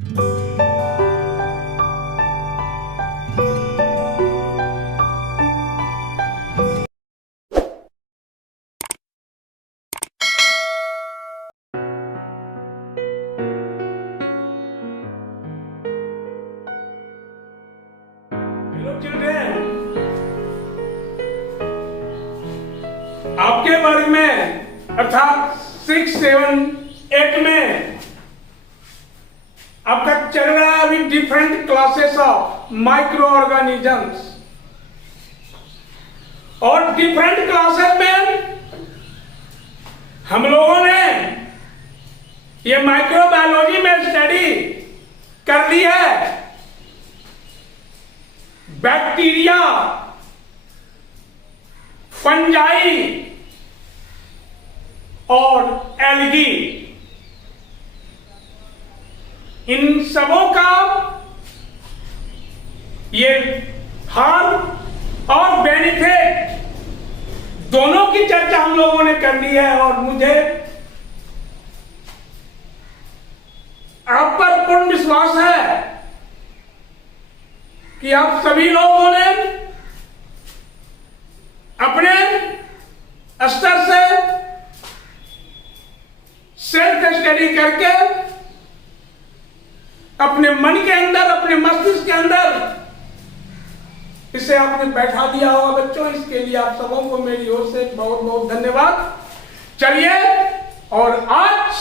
आपके वर्ग में अर्थात 6, 7, 8 में आपका चल रहा है अभी different classes of micro organisms. और डिफरेंट क्लासेस में हम लोगों ने ये माइक्रोबायोलॉजी में स्टडी कर ली है बैक्टीरिया, फंजाई और एल्गी। इन सबों का ये हार्म और बेनिफिट दोनों की चर्चा हम लोगों ने कर ली है। और मुझे आप पर पूर्ण विश्वास है कि आप सभी लोगों ने अपने स्तर से सेल्फ स्टडी करके अपने मन के अंदर, अपने मस्तिष्क के अंदर इसे आपने बैठा दिया होगा बच्चों। इसके लिए आप सबों को मेरी ओर से बहुत बहुत धन्यवाद। चलिए, और आज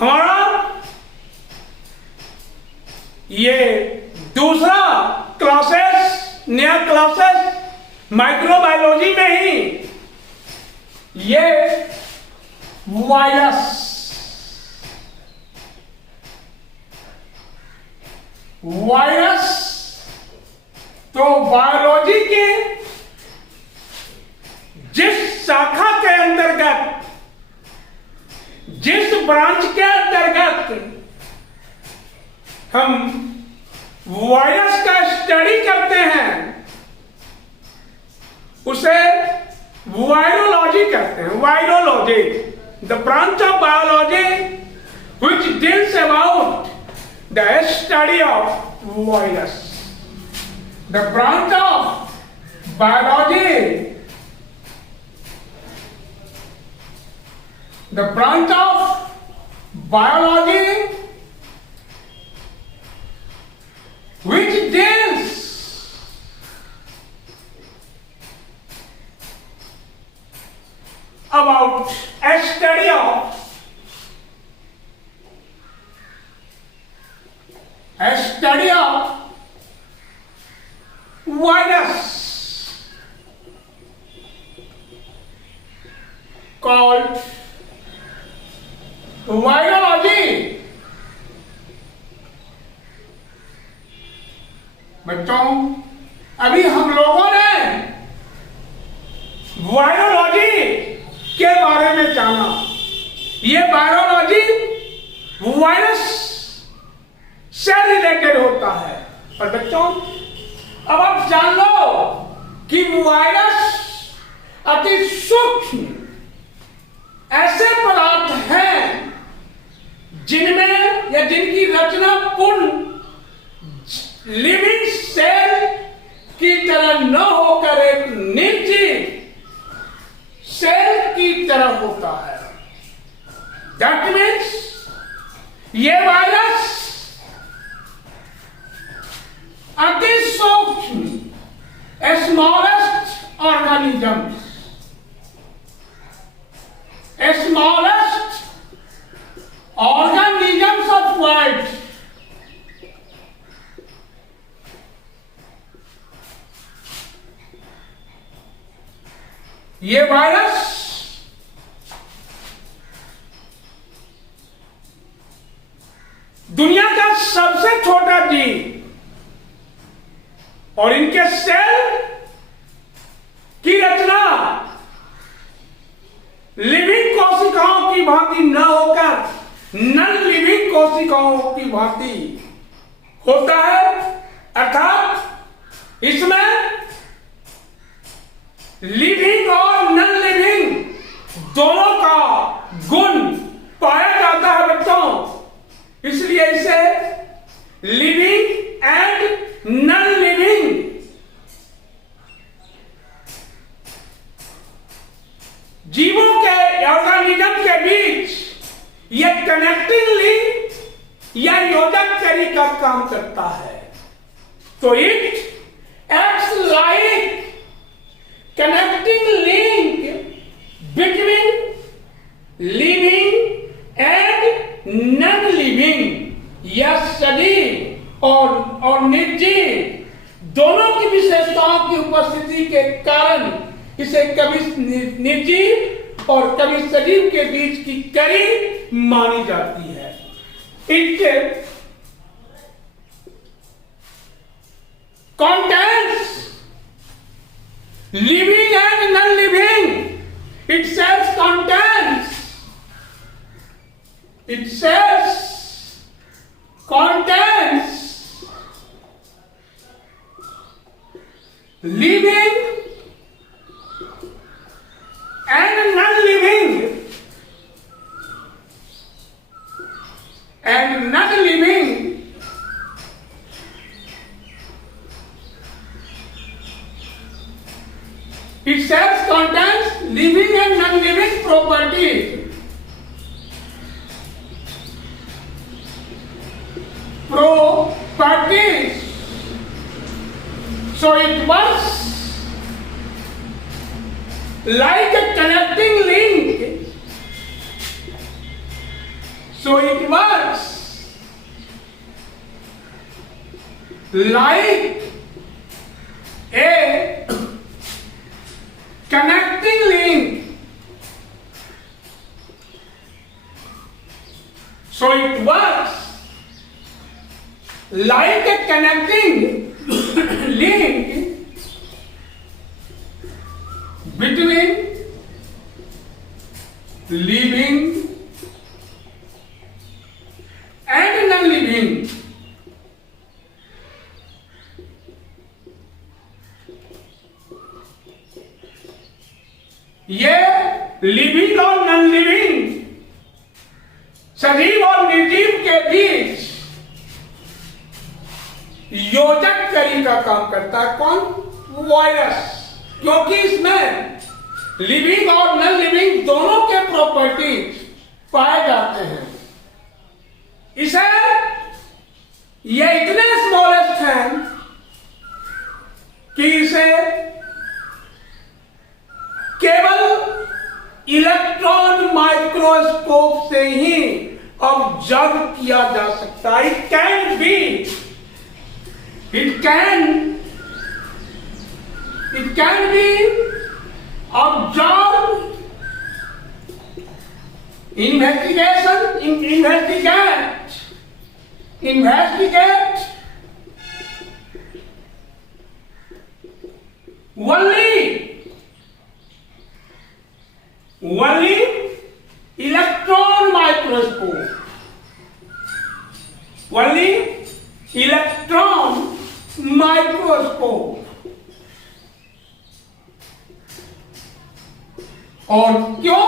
हमारा ये दूसरा क्लासेस, नया क्लासेस माइक्रोबायोलॉजी में ही ये वायरस तो बायोलॉजी के जिस शाखा के अंतर्गत, जिस ब्रांच के अंतर्गत हम वायरस का स्टडी करते हैं उसे वायरोलॉजी कहते हैं। Virology, the branch of biology which deals about the study of virus. The branch of biology, the branch of biology which deals about a study of virus called virology। बच्चों, अभी हम लोगों ने वायरोलॉजी के बारे में जाना। ये वायरोलॉजी वायरस से रिलेटेड होता है। और बच्चों, अब आप जान लो कि वायरस अति सूक्ष्म ऐसे पदार्थ हैं जिनमें या जिनकी रचना पूर्ण लिविंग सेल की तरह न होकर एक निर्जीव सेल की तरह होता है। दैट मीन्स ये वायरस अति सूक्ष्म smallest organisms, smallest organisms of world, ये वायरस दुनिया का सबसे छोटा जीव और इनके सेल की रचना लिविंग कोशिकाओं की भांति न होकर नॉन लिविंग कोशिकाओं की भांति होता है। अर्थात इसमें लिविंग और नॉन लिविंग दोनों का गुण पाया जाता है बच्चों। इसलिए इसे लिविंग एंड नॉन लिविंग जीवों के ऑर्गेनिज्म के बीच यह कनेक्टिंग लिंक या योजक कड़ी का काम करता है। तो it acts like connecting link between living and non living या सजीव और निर्जीव दोनों की विशेषताओं की उपस्थिति के कारण इसे कभी निर्जीव और कभी सजीव के बीच की कड़ी मानी जाती है। It contains living and non-living. Itself contains living and non-living itself contains living and non-living properties. So it works like a connecting link. So it works like a connecting link. So it works like a connecting link between living and non-living. ये living और non living सजीव और निर्जीव के बीच योजक कड़ी का काम करता है। कौन? वायरस। क्योंकि इसमें लिविंग और नॉन लिविंग दोनों के प्रॉपर्टीज पाए जाते हैं। इसे ये इतने स्मॉलेस्ट हैं कि इसे केवल इलेक्ट्रॉन माइक्रोस्कोप से ही ऑब्जर्व किया जा सकता है। It can be observed, investigate only electron microscope. Only electron microscope. और क्यों?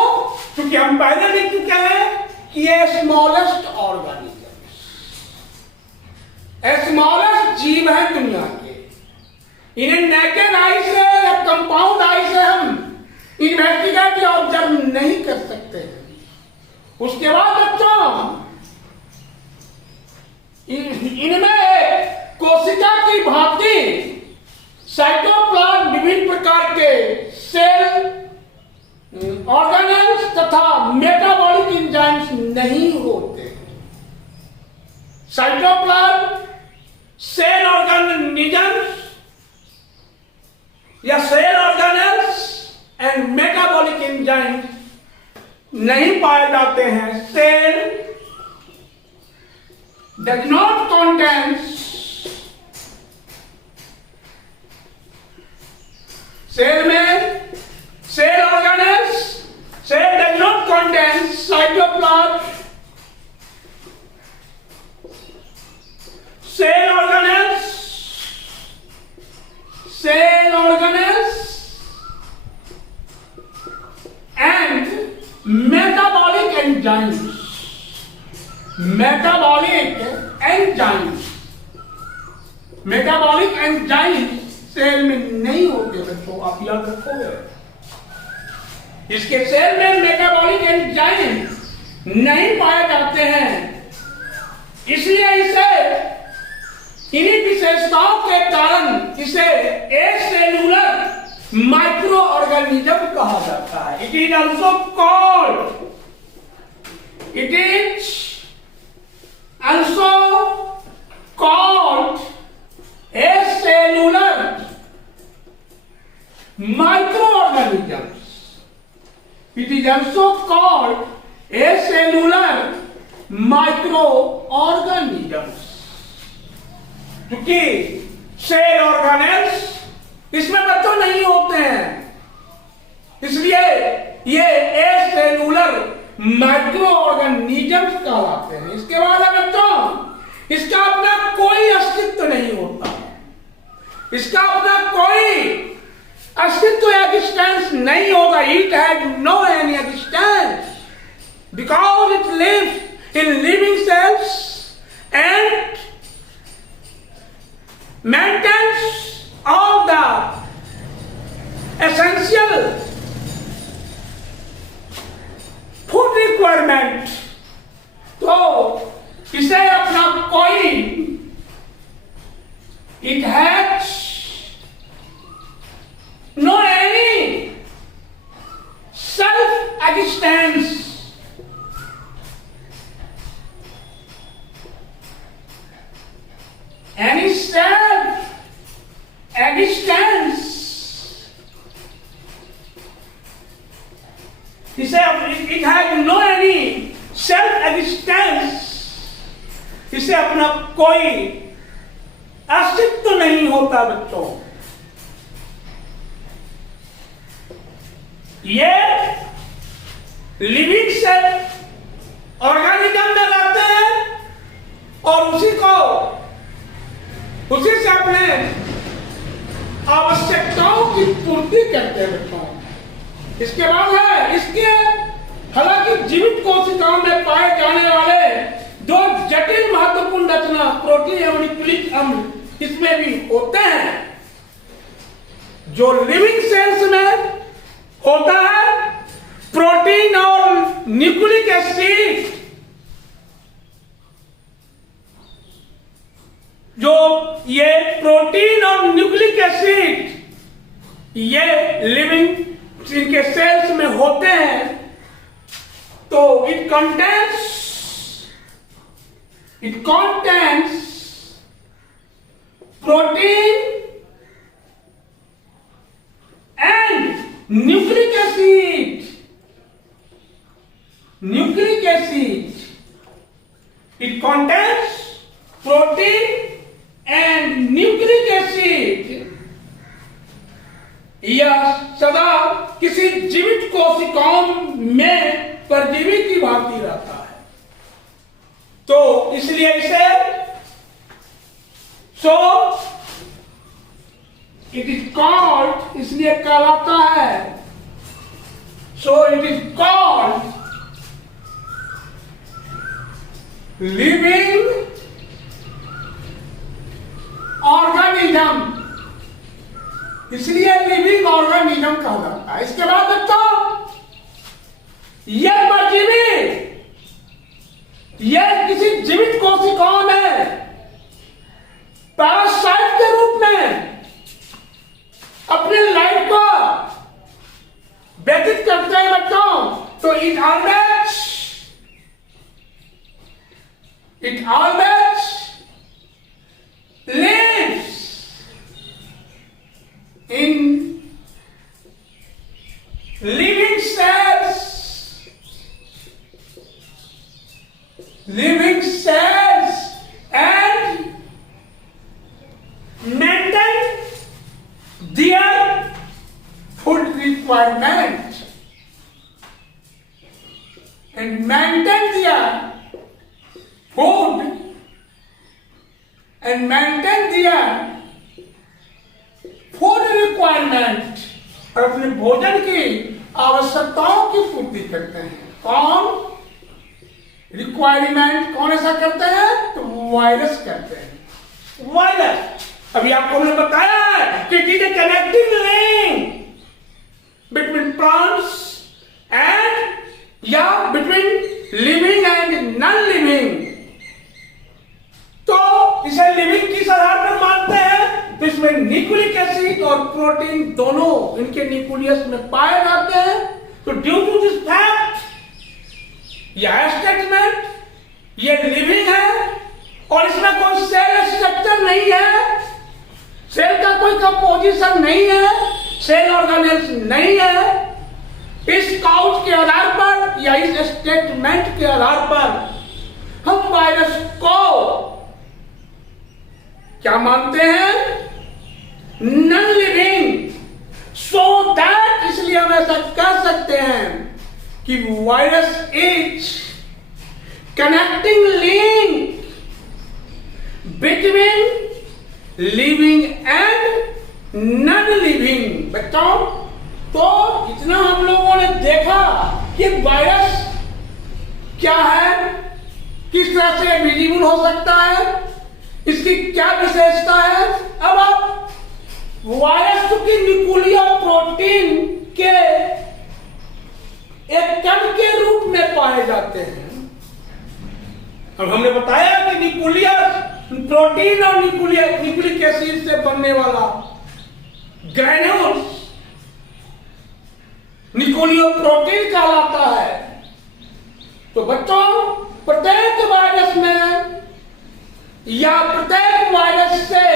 क्योंकि हम पहले देख चुके हैं कि ये स्मॉलेस्ट ऑर्गेनिज्म, स्मॉलेस्ट जीव है दुनिया के। इन्हें नेकेड आई से या कंपाउंड आई से हम इन्वेस्टिगेट या ऑब्जर्व नहीं कर सकते हैं। उसके बाद बच्चों इनमें कोशिका की भांति साइटोप्लाज्म विभिन्न प्रकार के सेल ऑर्गेनेल्स तथा मेटाबॉलिक एंजाइम्स नहीं होते। साइटोप्लाज्म सेल ऑर्गेनिजम्स या cell organelles and metabolic enzymes नहीं पाए जाते हैं। Cell does not contain cell में cell organelles, cell does not contain cytoplasm, cell organelles and metabolic enzymes. Metabolic enzyme, metabolic enzyme cell में नहीं होते बच्चों, आप याद रखोगे। इसके सेल में मेटाबॉलिक एंजाइम नहीं पाए जाते हैं, इसलिए इसे इन्हीं विशेषताओं के कारण इसे एसेलुलर माइक्रो ऑर्गेनिज्म कहा जाता है। It is also called, it is also called acellular microorganisms. It is also called acellular microorganisms. क्योंकि सेल ऑर्गेनेल्स इसमें बच्चों नहीं होते हैं, इसलिए ये एसेलुलर माइक्रो ऑर्गेनिजम्स कहलाते हैं। इसके बाद बच्चों इसका अपना कोई अस्तित्व नहीं होता, इसका अपना कोई अस्तित्व एग्जिस्टेंस नहीं होगा। It has no any existence because it lives in living cells and maintains all the essential food requirement. तो इसे अपना कोई, it has no any self existence, any self existence, he said it has no any self existence, इसे अपना कोई अस्तित्व नहीं होता बच्चों। ये लिविंग सेल ऑर्गेनिज्म में रहते हैं और उसी से अपने आवश्यकताओं की पूर्ति करते हैं बच्चों। इसके बाद है इसके, हालांकि जीवित कोशिकाओं में पाए जाने वाले दो जटिल महत्वपूर्ण रचना प्रोटीन एवं न्यूक्लिक अम्ल इसमें भी होते हैं। जो लिविंग सेल्स में होता है प्रोटीन और न्यूक्लिक एसिड, जो ये प्रोटीन और न्यूक्लिक एसिड ये लिविंग इनके सेल्स में होते हैं। तो it contains protein and nucleic acid. It contains protein and nucleic acid. यह सदा किसी जीवित कोशिकाओं में परजीवी की भांति रहता है। तो इसलिए इसे इट इज कॉल्ड, इसलिए कहलाता है, it is called living organism, इसलिए लिविंग ऑर्गेनिज्म कहा जाता है। इसके बाद बच्चों यह परजीवी यह किसी जीवित कोशिकाओं में पैरासाइट के रूप में अपने लाइफ को व्यतीत करते हैं बच्चों। तो it always lives in living cells, and maintain their food requirement, and maintain their food and maintain their food requirement, और अपने भोजन की आवश्यकताओं की पूर्ति करते हैं। कौन? रिक्वायरमेंट कौन ऐसा करते हैं? तो वायरस करते हैं। वायरस, अभी आपको मैंने बताया है कि it is a connecting link between plants and या between living and non living. तो इसे लिविंग किस आधार पर मानते हैं? तो इसमें न्यूक्लिक एसिड और प्रोटीन दोनों इनके न्यूक्लियस में पाए जाते हैं। तो ड्यू टू दिस फैक्ट यह स्टेटमेंट ये लिविंग है और इसमें कोई सेल स्ट्रक्चर नहीं है, सेल का कोई कंपोजिशन नहीं है, सेल ऑर्गेनेल्स नहीं है। इस काउच के आधार पर या इस स्टेटमेंट के आधार पर हम वायरस को क्या मानते हैं? Non living. सो दैट, इसलिए हम ऐसा कह सकते हैं कि virus is connecting link between living and non living. बच्चों, तो इतना हम लोगों ने देखा कि वायरस क्या है, किस तरह से विजिबल हो सकता है, इसकी क्या विशेषता है। अब आप वायरस की न्यूक्लियर प्रोटीन के एक कण के रूप में पाए जाते हैं। अब हमने बताया कि न्यूक्लियर प्रोटीन और न्यूक्लिक एसिड से बनने वाला ग्रैन्यूल्स न्यूक्लियर प्रोटीन कहलाता है। तो बच्चों, प्रत्येक वायरस में या प्रत्येक वायरस से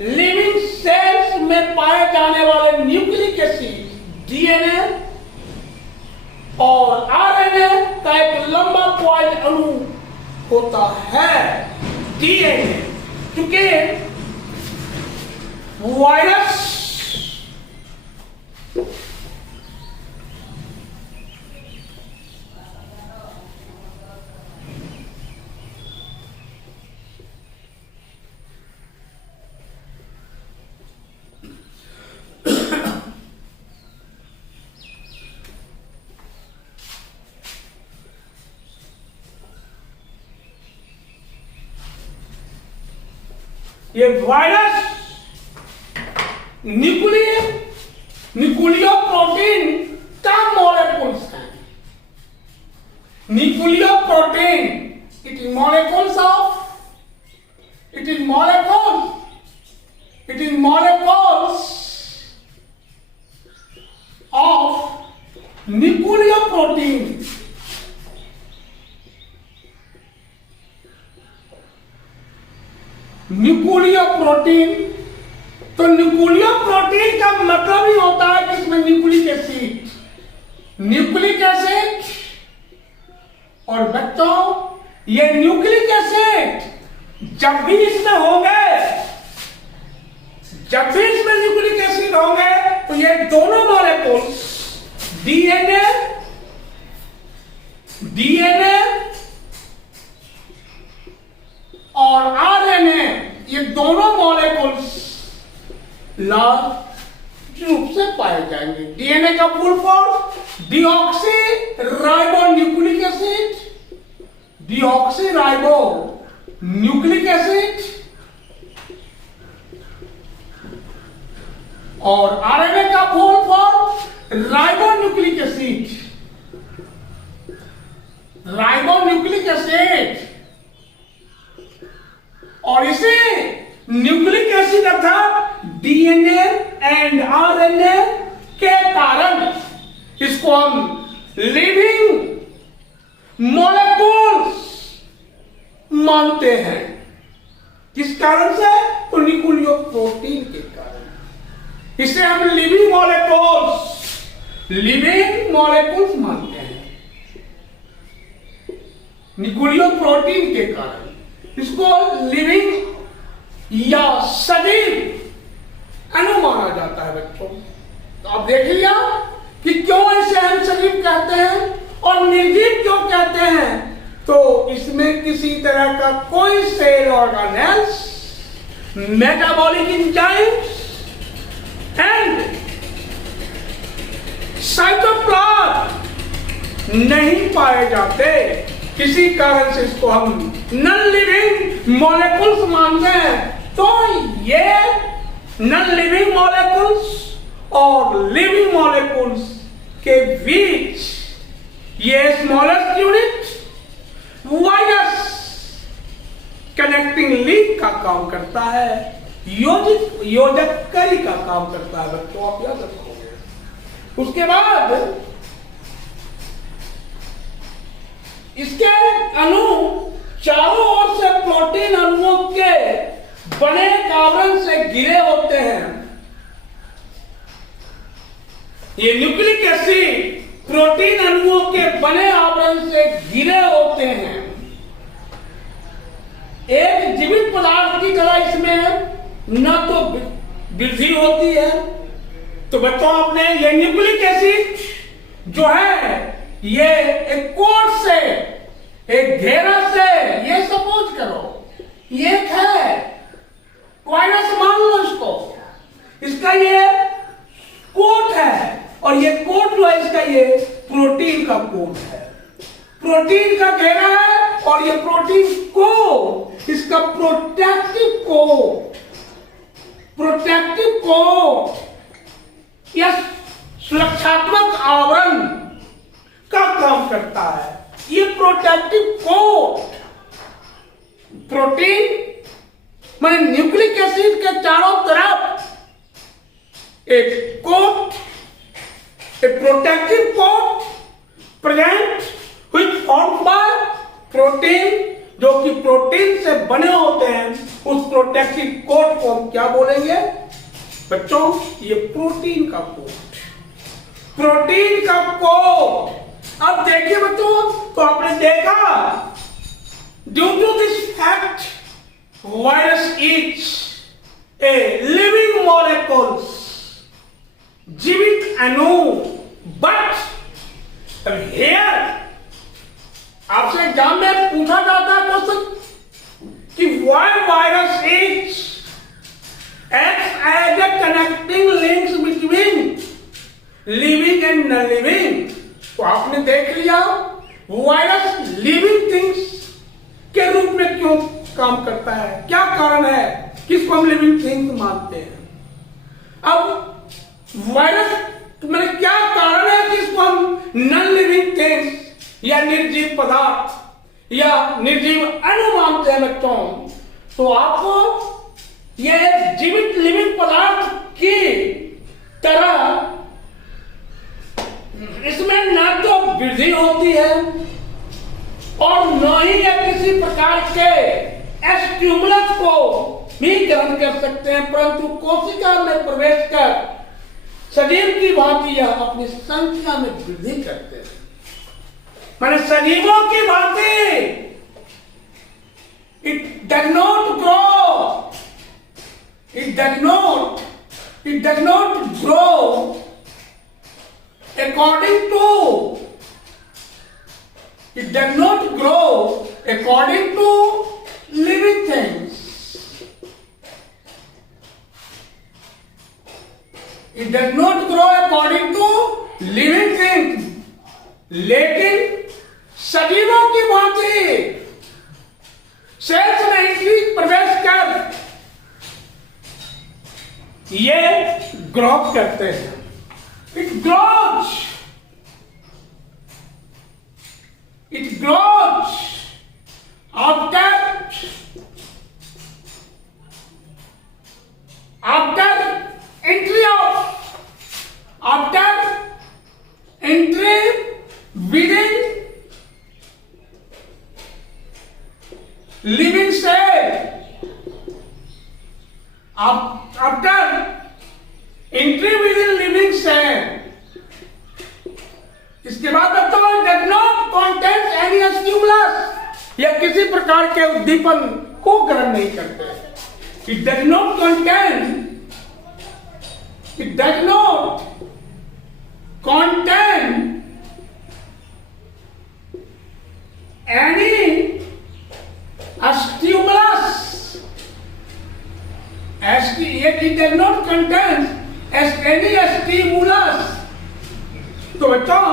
लिविंग सेल्स में पाए जाने वाले न्यूक्लिक एसिड डीएनए और आरएनए का एक लंबा कॉइल अणु होता है, डीएनए। क्योंकि वायरस ये वायरस न्यूक्लियर प्रोटीन का मॉलिक्यूल्स है। Nuclear protein it is molecules of nuclear protein. Nuclear protein, तो न्यूक्लियर प्रोटीन का मतलब ही होता है कि इसमें न्यूक्लिक एसिड और बच्चों, ये न्यूक्लिक एसिड जब भी इसमें न्यूक्लिक एसिड होंगे तो ये दोनों मॉलिक्यूल्स डीएनए और आरएनए, ये दोनों मॉलिक्यूल्स लार्ज रूप से पाए जाएंगे। डीएनए का full form deoxy ribo nucleic acid और आरएनए का full form ribo nucleic acid. और इसे न्यूक्लिक एसिड अर्थात डीएनए एंड आरएनए के कारण इसको हम लिविंग मॉलिक्यूल्स मानते हैं। किस कारण से? तो न्यूक्लियर प्रोटीन के कारण इसे हम लिविंग मॉलिक्यूल्स मानते हैं। न्यूक्लियर प्रोटीन के कारण इसको लिविंग या सजीव अणु माना जाता है। बच्चों, तो आप देख लिया कि क्यों इसे हम सजीव कहते हैं और निर्जीव क्यों कहते हैं। तो इसमें किसी तरह का कोई cell organelles, metabolic enzymes and cytoplasm नहीं पाए जाते। किसी कारण से इसको हम नॉन लिविंग मॉलिक्यूल्स मानते हैं। तो ये नॉन लिविंग मॉलिक्यूल्स और लिविंग मॉलिक्यूल्स के बीच ये smallest unit virus connecting link का काम करता है, योजककारी का काम करता है। बच्चों आप याद रखोगे। उसके बाद इसके अणु चारों ओर से प्रोटीन अणुओं के बने आवरण से घिरे होते हैं। ये न्यूक्लिक एसिड प्रोटीन अणुओं के बने आवरण से घिरे होते हैं। एक जीवित पदार्थ की तरह इसमें न तो वृद्धि होती है। तो बच्चों आपने ये न्यूक्लिक एसिड जो है ये एक कोट से, एक घेरा से, ये सपोज करो ये है वायरस मान लो इसको, इसका ये कोट है और ये कोट जो है इसका ये प्रोटीन का कोट है, प्रोटीन का घेरा है और ये प्रोटीन को इसका प्रोटेक्टिव कोट या सुरक्षात्मक आवरण का काम करता है। ये प्रोटेक्टिव कोट प्रोटीन माने न्यूक्लिक एसिड के चारों तरफ एक कोट, एक protective coat present which formed by protein, जो कि प्रोटीन से बने होते हैं। उस प्रोटेक्टिव कोट को हम क्या बोलेंगे बच्चों? ये प्रोटीन का कोट, प्रोटीन का कोट। अब देखिए बच्चों, तो आपने देखा due to this fact virus is a living molecules, जीवित अणु। बट हियर आपसे एग्जाम में पूछा जाता है क्वेश्चन कि why virus is acts as a connecting links between living and non living. तो आपने देख लिया वायरस लिविंग थिंग्स के रूप में क्यों काम करता है, क्या कारण है, किसको हम लिविंग थिंग्स मानते हैं। अब वायरस मैंने क्या कारण है कि इसको हम नॉन लिविंग थिंग्स या निर्जीव पदार्थ या निर्जीव अणु मानते हैं बच्चों। तो आपको यह जीवित लिविंग पदार्थ की तरह इसमें न तो वृद्धि होती है और न ही यह किसी प्रकार के स्टिमुलस को भी ग्रहण कर सकते हैं, परंतु कोशिका में प्रवेश कर सजीव की भांति यह अपनी संख्या में वृद्धि करते हैं। माने सजीवों की भांति it does not grow, it does not grow according to, it does not grow according to living things. It does not grow according to living things. लेकिन सजीवों की भांति सेल्स में प्रवेश कर ये ग्रोथ करते हैं। It grows after entry within living cell, after entry within living cell। इसके बाद बच्चों does not contain any stimulus, या किसी प्रकार के उद्दीपन को ग्रहण नहीं करते। It does not contain any stimulus, it does not contain any stimulus। तो बच्चों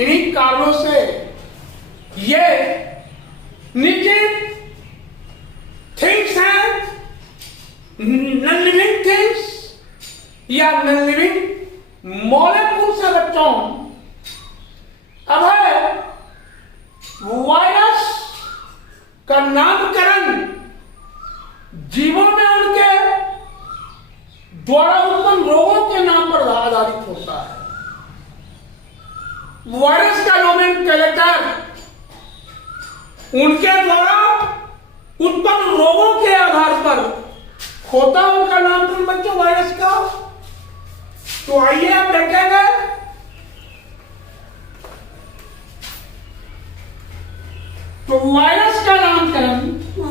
इन्हीं कारणों से ये नीचे थिंग्स हैं, नॉन लिविंग थिंग्स या नॉन लिविंग मॉलिक्यूल्स है बच्चों। अब है वायरस का नामकरण जीवों में उनके द्वारा उत्पन्न रोगों के नाम पर आधारित होता है। वायरस का नोमेनक्लेचर उनके द्वारा उत्पन्न रोगों के आधार पर होता है उनका नामकरण बच्चों वायरस का। तो आइए आप देखेंगे तो वायरस का नामकरण,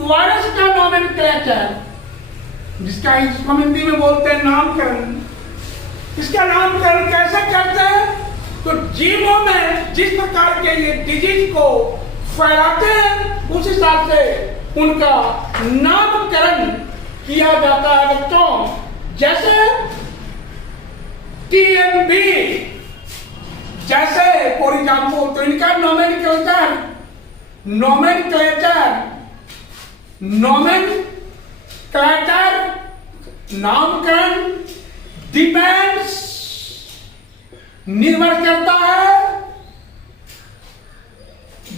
वायरस का नोमेनक्लेचर, जिसको हम हिंदी में बोलते हैं नामकरण, इसका नामकरण कैसे करते हैं? तो जीवों में जिस प्रकार के ये डिजीज को फैलाते हैं उस हिसाब से उनका नामकरण किया जाता है बच्चों। जैसे टीएमबी, जैसे फॉर एग्जाम्पल, तो इनका नोमेनक्लेचर नामकरण डिपेंड्स, निर्भर करता है,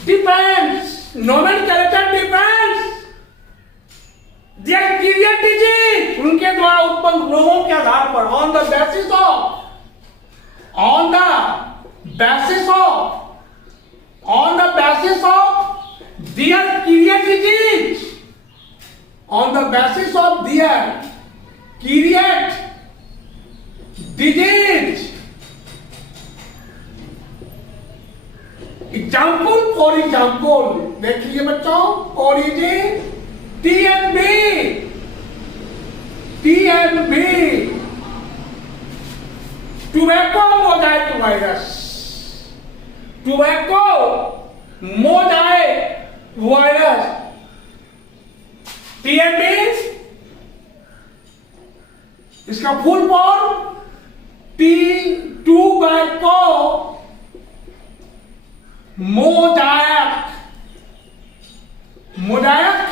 depends, nomenclature depends there period disease, उनके द्वारा उत्पन्न रोगों के आधार पर, on the basis of their period disease, on the basis of their period disease. Example, for example देखिए बच्चों, origin TMV, tobacco mosaic virus, tobacco mosaic virus, TMV, इसका full form tobacco mosaic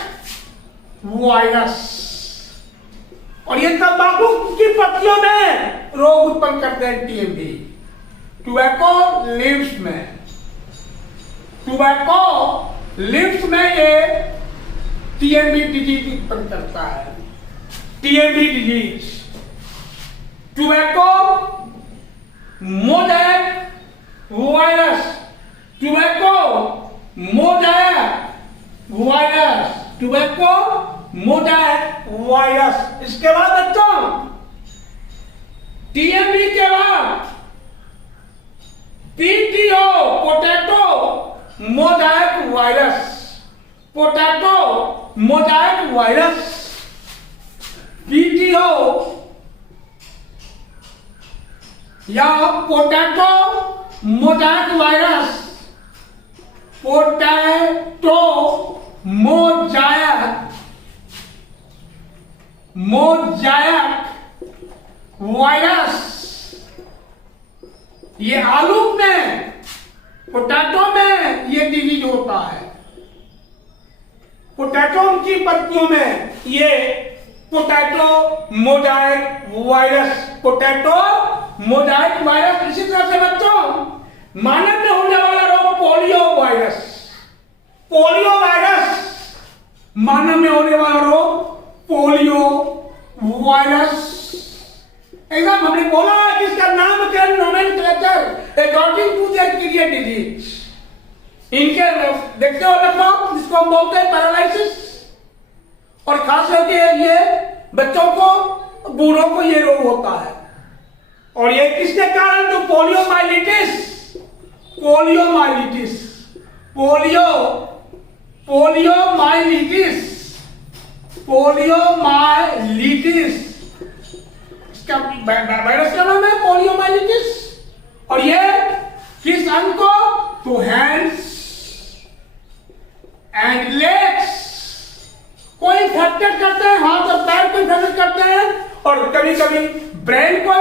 virus. और ये तंबाकू की पत्तियों में रोग उत्पन्न करते हैं टीएमबी, टोबैको लीव्स में ये टीएमबी डिजीज उत्पन्न करता है। TMV disease, tobacco mosaic virus, tobacco mosaic virus. इसके बाद बच्चों टीएमबी के बाद PTO, potato mosaic virus, PTO या potato mosaic virus, potato mosaic virus. ये आलू में, पोटैटो में ये डिजीज होता है। पोटैटो की पत्तियों में ये पोटैटो मोजाइक वायरस। इसी तरह से बच्चों मानव में होने वाला रोग पोलियो वायरस, मानव में होने वाला रोग पोलियो वायरस। एकदम हमने बोला है कि इसका नामकरण nomenclature according to their period disease. इनके देखते हो लगभग, जिसको हम बोलते हैं पैरालाइसिस, और खास करके ये बच्चों को, बूढ़ों को ये रोग होता है। और ये किसके कारण? तो पोलियोमाइलिटिस, इसका वायरस का नाम है पोलियोमाइलिटिस। और ये किस अंग को? तो हैंड्स एंड लेग्स को इन्फेक्टेड करते हैं, हाथ और पैर को इन्फेक्टेड करते हैं, और कभी कभी ब्रेन को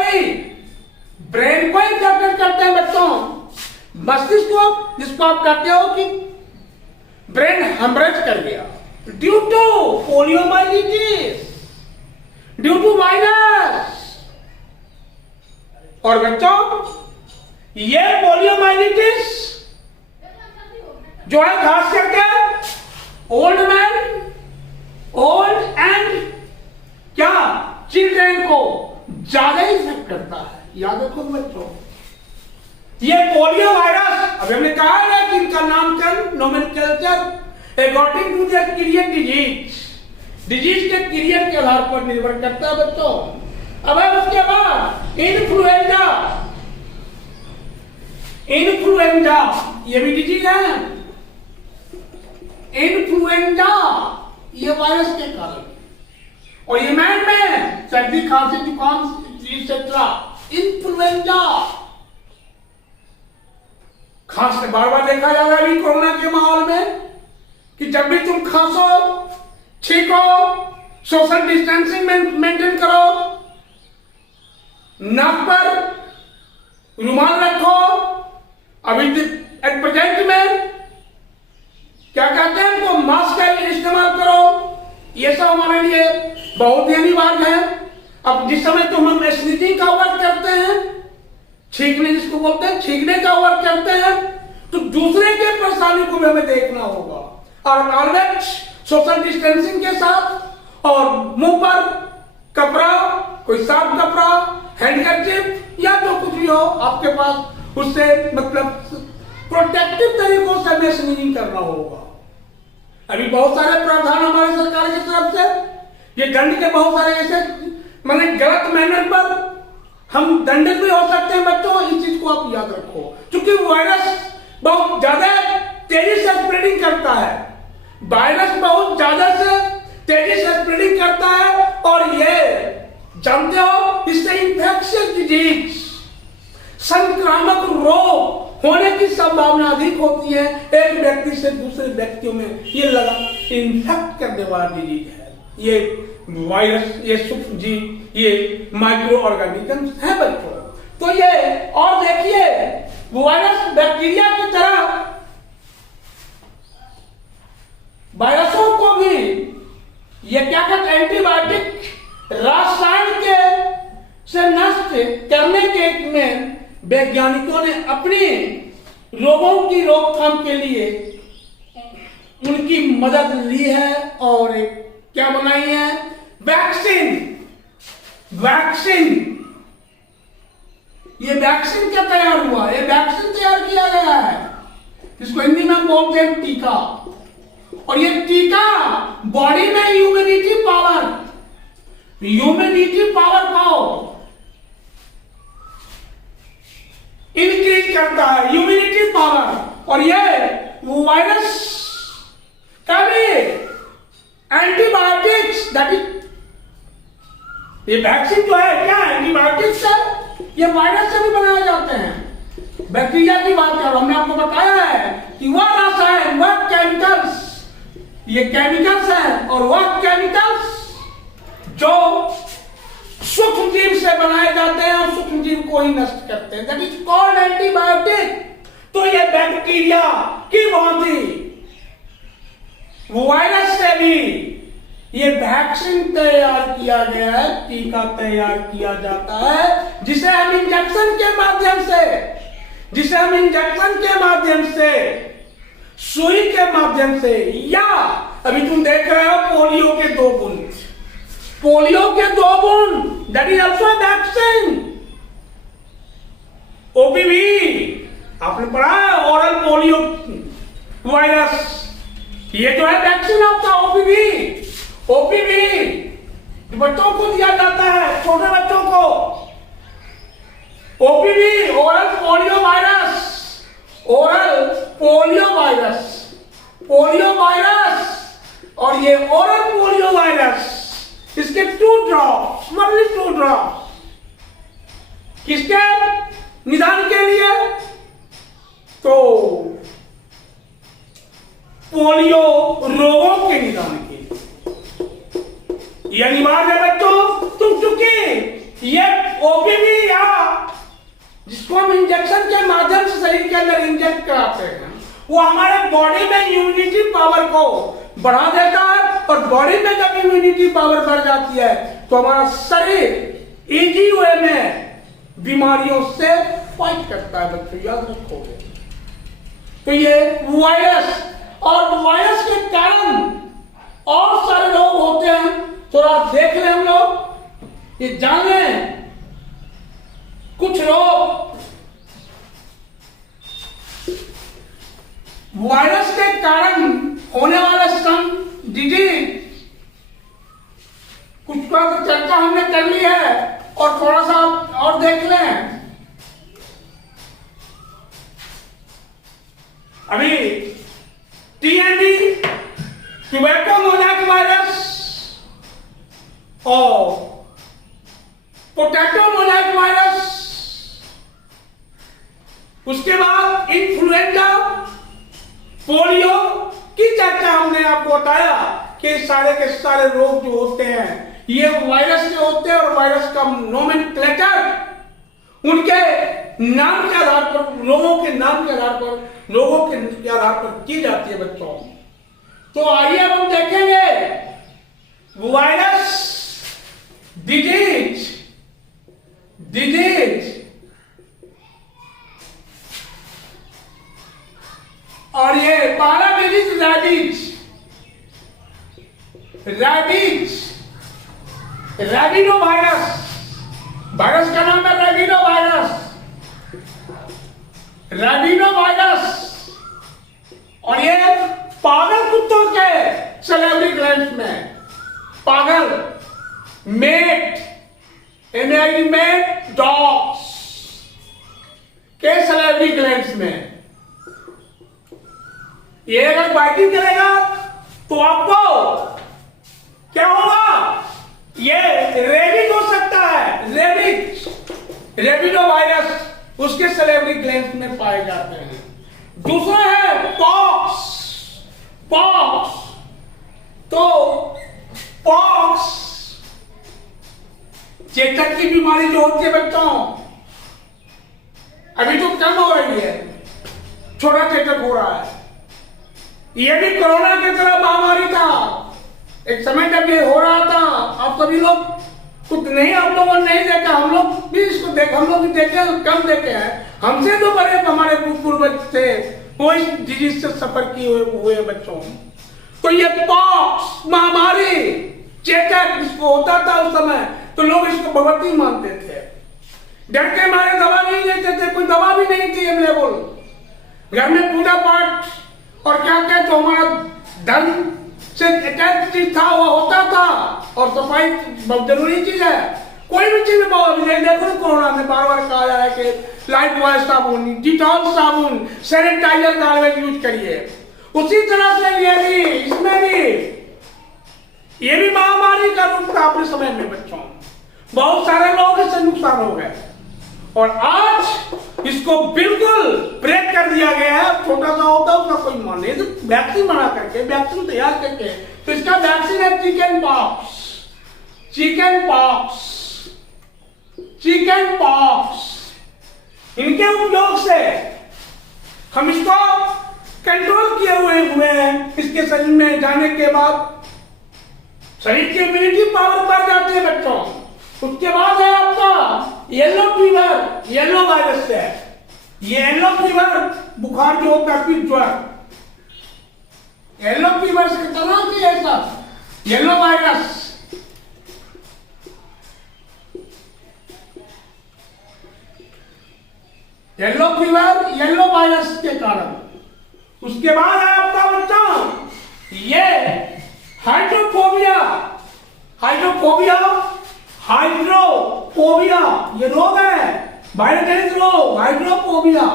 इन्फेक्टेड करते हैं बच्चों। मस्तिष्क को, जिसको आप कहते हो कि ब्रेन हेमरेज कर गया due to poliomyelitis, due to virus. और बच्चों ये पोलियोमाइलिटिस जो है खास करके ओल्ड मैन, ओल्ड एंड क्या चिल्ड्रेन को ज्यादा इफेक्ट करता है। याद रखो बच्चों, ये पोलियो वायरस अभी हमने कहा है कि इनका नामकरण nomenclature according to the period disease के पीरियड के आधार पर निर्भर करता है बच्चों। अब उसके बाद इन्फ्लुएंजा, इन्फ्लुएंजा ये भी डिजीज है। इन्फ्लुएंजा ये वायरस के कारण, और ये मैन में सर्दी खांसी जुकाम एक्सेट्रा। इन्फ्लुएंजा खांसते बार बार देखा जा रहा है अभी कोरोना के माहौल में कि जब भी तुम खांसो, छींको, सोशल डिस्टेंसिंग मेंटेन करो, नाक पर रुमाल रखो। अभी एट प्रेजेंट में क्या कहते हैं उनको मास्क का इस्तेमाल करो। ये सब हमारे लिए बहुत ही अनिवार्य है। अब जिस समय तो हम स्नीजिंग का वर्क करते हैं, छींकने जिसको बोलते हैं, छींकने का वर्क करते हैं, तो दूसरे के परेशानी को भी हमें देखना होगा और ऑलवेज सोशल डिस्टेंसिंग के साथ, और मुंह पर कपड़ा, कोई साफ कपड़ा, हैंडकरचिप या तो कुछ भी हो आपके पास, उससे मतलब प्रोटेक्टिव तरीकों से हमें स्नीजिंग करना होगा। अभी बहुत सारे प्रावधान हमारे सरकार की तरफ से, ये दंड के बहुत सारे ऐसे माने गलत मैनर पर हम दंडित भी हो सकते हैं बच्चों। इस चीज को आप याद रखो, क्योंकि वायरस बहुत ज्यादा तेजी से स्प्रेडिंग करता है। वायरस बहुत ज्यादा से तेजी से स्प्रेडिंग करता है, और ये जानते हो इससे इंफेक्शियस डिजीज, संक्रामक रोग होने की संभावना अधिक होती है। एक व्यक्ति से दूसरे व्यक्तियों में ये लगा इन्फेक्ट करने वाला डिजीज है ये वायरस, ये सूक्ष्म जीव, ये माइक्रो ऑर्गेनिजम्स है बच्चों। तो ये और देखिए वायरस बैक्टीरिया की तरह वायरसों को भी ये क्या कहते हैं एंटीबायोटिक रासायन के से नष्ट करने के में वैज्ञानिकों ने अपनी रोगों की रोकथाम के लिए उनकी मदद ली है और क्या बनाई है, वैक्सीन। वैक्सीन, ये वैक्सीन क्या तैयार हुआ, ये वैक्सीन तैयार किया गया है, इसको हिंदी में बोलते हैं टीका। और ये टीका बॉडी में इम्यूनिटी पावर को इंक्रीज करता है, इम्यूनिटी पावर। और ये वायरस का भी एंटीबायोटिक्स, दैट इज ये वैक्सीन जो है क्या एंटीबायोटिक्स है, ये वायरस से भी बनाए जाते हैं। बैक्टीरिया की बात करो, हमने आपको बताया है कि वह रसायन, वह केमिकल्स, ये केमिकल्स हैं, और वह केमिकल्स जो सूक्ष्म जीव से बनाए जाते हैं और सूक्ष्म जीव को ही नष्ट करते हैं, दैट इज कॉल्ड एंटीबायोटिक। तो ये बैक्टीरिया की भांति वायरस से भी ये वैक्सीन तैयार किया गया है, टीका तैयार किया जाता है, जिसे हम इंजेक्शन के माध्यम से, सुई के माध्यम से, या अभी तुम देख रहे हो पोलियो के 2 बूंद, that is also vaccine. OPV आपने पढ़ा है, ओरल पोलियो वायरस, ये जो है वैक्सीन आपका ओपीवी बच्चों को दिया जाता है, छोटे बच्चों को। ओपीवी ओरल पोलियो वायरस, और ये ओरल पोलियो वायरस, इसके 2 ड्रॉप्स, ओनली 2 ड्रॉप्स, किसके निदान के लिए, तो पोलियो रोगों के निदान के लिए। ये अनिवार्य है बच्चों। तुम चूंकि ये ओपीवी या जिसको हम इंजेक्शन के माध्यम से शरीर के अंदर इंजेक्ट कराते हैं, वो हमारे बॉडी में इम्यूनिटी पावर को बढ़ा देता है, और बॉडी में जब इम्यूनिटी पावर बढ़ जाती है तो हमारा शरीर इजी वे में बीमारियों से फाइट करता है। बच्चों याद रखोगे। तो ये वायरस, और वायरस के कारण और सारे रोग होते हैं, थोड़ा देख लें हम लोग, ये जान लें। कुछ रोग वायरस के कारण होने वाला स्तन डिजीज, कुछ का तो चर्चा हमने कर ली है, और थोड़ा सा और देख लें। अभी टीएमडी, टोबैको मोजाइक वायरस, और पोटैटो मोजाइक वायरस, उसके बाद इन्फ्लुएंजा, पोलियो की चर्चा हमने आपको बताया कि सारे के सारे रोग जो होते हैं ये वायरस के होते हैं, और वायरस का नोमेनक्लेचर उनके नाम के आधार पर, लोगों के नाम के आधार पर, लोगों के आधार पर की जाती है बच्चों। तो आइए अब हम देखेंगे वायरस डिजीज और ये पहला डिजीज रैबिनो वायरस। वायरस का नाम है रैबिनो वायरस, और ये पागल कुत्तों के सैलिवरी ग्लैंड्स में, पागल मेट डॉग्स के सैलिवरी ग्लैंड्स में ये अगर बाइटिंग करेगा तो आपको क्या होगा? ये रेबिक हो सकता है। रेबिनो वायरस उसके सैलिवरी ग्लैंड्स में पाए जाते हैं। दूसरा है पॉक्स। तो पॉक्स चेचक की बीमारी जो होती है बच्चों, अभी तो कम हो रही है, छोटा चेचक हो रहा है। ये भी कोरोना की तरह महामारी था। एक समय जब ये हो रहा था, आप सभी लोग कुछ नहीं, आप लोगों ने नहीं देखा, हम लोग भी इसको हम लोग भी देखे, कम देखे हैं। हमसे तो बड़े हमारे पूर्वज थे, वो इस डिजीज से सफर किए हुए बच्चों। तो ये पॉक्स महामारी, चेचक इसको होता था उस समय, तो लोग इसको भगवती मानते थे। डर के मारे दवा नहीं लेते थे, कोई दवा भी नहीं थी अवेलेबल। घर में पूजा पाठ और क्या क्या जो हमारा धर्म से अटैच चीज था वो होता था, और सफाई बहुत जरूरी चीज है। कोई भी चीज बहुत देखो, कोरोना में बार बार कहा जा रहा है कि लाइफ बॉय साबुन, डिटॉल साबुन, सैनिटाइजर का ऑलवेज यूज करिए। उसी तरह से ये भी, इसमें भी ये भी महामारी का रूप था अपने समय में बच्चों। बहुत सारे लोग इससे नुकसान हो गए, और आज इसको बिल्कुल ब्रेक कर दिया गया है। छोटा सा होता है उसका कोई मान नहीं, तो वैक्सीन बना करके, वैक्सीन तैयार करके, तो इसका वैक्सीन है चिकन पॉक्स। इनके उपयोग से हम इसको कंट्रोल किए हुए हैं। इसके शरीर में जाने के बाद शरीर की इम्यूनिटी पावर बढ़ जाती है बच्चों। उसके बाद है आपका येलो फीवर, येलो वायरस से। ये येलो फीवर बुखार जो होता है, ज्वर, येलो फीवर से तरह की है सब, yellow virus. Yellow fever, yellow virus के कारण। उसके बाद है आपका बच्चा ये हाइड्रोफोबिया, ये रोग है, वायरस जनित रोग, हाइड्रोफोबिया।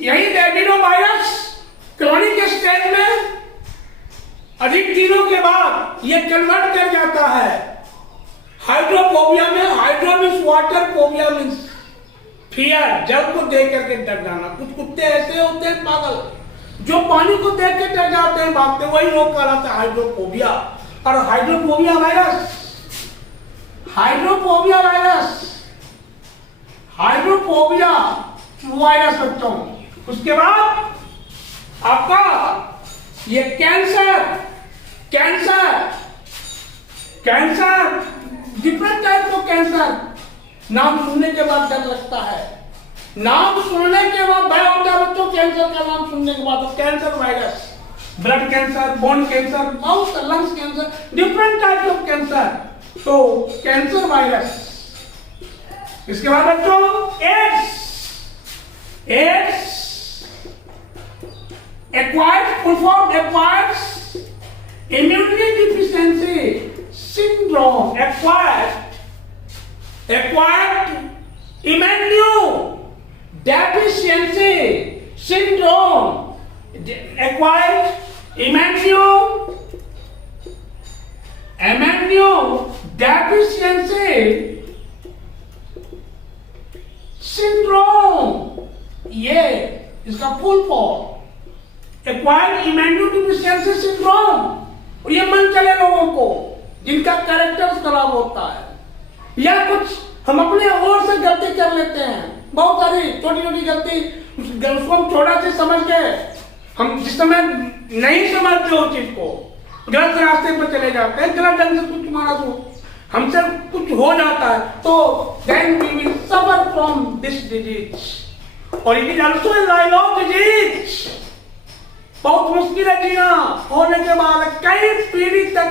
यही रैबिनो वायरस क्रॉनिक स्टेज में अधिक दिनों के बाद ये कन्वर्ट कर जाता है हाइड्रोफोबिया में। Hydro means water, phobia means fear, जल को देख करके डर जाना। कुछ कुत्ते ऐसे होते हैं पागल, जो पानी को देख के डर जाते हैं, भागते, वही रोग कहलाता है हाइड्रोफोबिया। और हाइड्रोफोबिया वायरस बच्चों उसके बाद आपका ये cancer, different type of cancer. नाम सुनने के बाद डर लगता है, नाम सुनने के बाद भय होता है बच्चों। कैंसर का नाम सुनने के बाद cancer virus, blood cancer, bone cancer, mouth lungs cancer, different type of cancer. तो कैंसर वायरस। इसके बाद बच्चों AIDS, acquired, full form acquired immunity deficiency syndrome, acquired immuno deficiency syndrome, acquired immuno deficiency syndrome, ये इसका full form acquired immuno deficiency syndrome. और ये मन चले लोगों को जिनका कैरेक्टर खराब होता है या कुछ हम अपने ओर से गलती कर लेते हैं, बहुत सारी छोटी छोटी गलती, उसको हम छोटा से समझ के हम जिस समय नहीं समझते उस चीज को गलत रास्ते पर चले जाते हैं, गलत ढंग से कुछ मारा तो हमसे कुछ हो जाता है, तो then we will suffer from this disease और it is also a lifelong disease। बहुत मुश्किल है जीना, होने के बाद कई पीढ़ी तक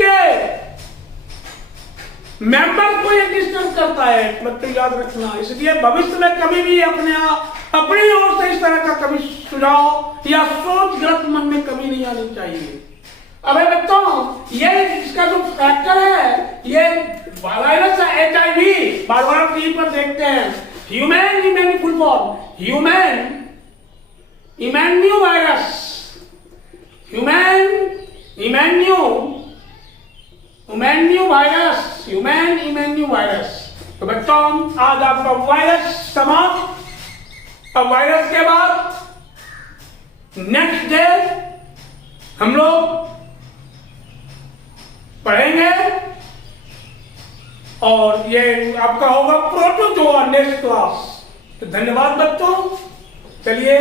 के मेंबर को ये डिस्टर्ब करता है, बच्चों याद रखना। इसलिए भविष्य में कभी भी अपनी ओर से इस तरह का कभी सुझाव या सोच गलत मन में कभी नहीं आनी चाहिए। अब बच्चों ये इसका जो फैक्टर है, ये वायरस है HIV, बार-बार टीवी पर देखते हैं, human immuno full form, human immuno virus, human immuno virus. तो बच्चों आज आपका वायरस समाप्त। अब वायरस के बाद नेक्स्ट डे हम लोग पढ़ेंगे और ये आपका होगा प्रोटोजोआ नेक्स्ट क्लास। तो धन्यवाद बच्चों, चलिए।